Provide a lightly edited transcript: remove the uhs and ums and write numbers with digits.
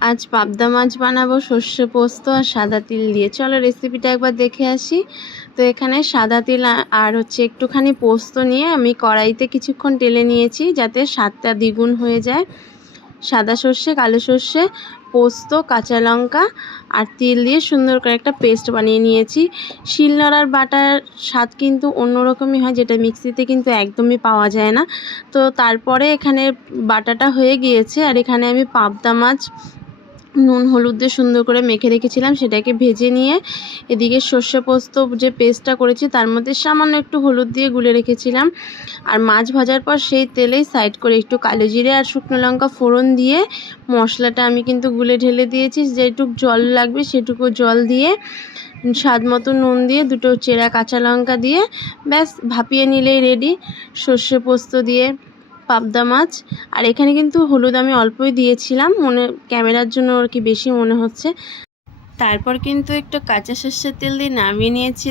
আজ পাবদা মাছ বানাবো সর্ষে পোস্ত আর সাদা তিল দিয়ে। চলো রেসিপিটা একবার দেখে আসি। তো এখানে সাদা তিল আর একটুখানি পোস্ত নিয়ে আমি কড়াইতে কিছুক্ষণ টেলে নিয়েছি যাতে স্বাদটা দ্বিগুণ হয়ে যায়। সাদা সর্ষে, কালো সর্ষে, পোস্ত, কাঁচা লঙ্কা আর তিল দিয়ে সুন্দর করে একটা পেস্ট বানিয়ে নিয়েছি। শিলনোড়ার বাটার স্বাদ কিন্তু অন্যরকমই হয়, যেটা মিক্সিতে কিন্তু একদমই পাওয়া যায় না। তো তারপরে এখানে বাটাটা হয়ে গিয়েছে আর এখানে আমি পাবদা মাছ নুন হলুদ দিয়ে সুন্দর করে মেখে রেখেছিলাম, সেটাকে ভেজে নিয়ে এদিকে সর্ষে পোস্ত যে পেস্টটা করেছি তার মধ্যে সামান্য একটু হলুদ দিয়ে গুলে রেখেছিলাম। আর মাছ ভাজার পর সেই তেলেই সাইড করে একটু কালো জিরে আর শুকনো লঙ্কা ফোড়ন দিয়ে মশলাটা আমি কিন্তু গুলে ঢেলে দিয়েছি। যেটুকু জল লাগবে সেটুকু জল দিয়ে স্বাদ মতো নুন দিয়ে দুটো চেরা কাঁচা লঙ্কা দিয়ে ব্যাস ভাপিয়ে নিলেই রেডি সর্ষে পোস্ত দিয়ে পাবদা মাছ। আর এখানে কিন্তু হলুদ আমি অল্পই দিয়েছিলাম, ক্যামেরার জন্য আর কি বেশি মনে হচ্ছে। তারপর কিন্তু একটু কাঁচা সর্ষের তেল দিয়ে নামিয়ে নিয়েছি।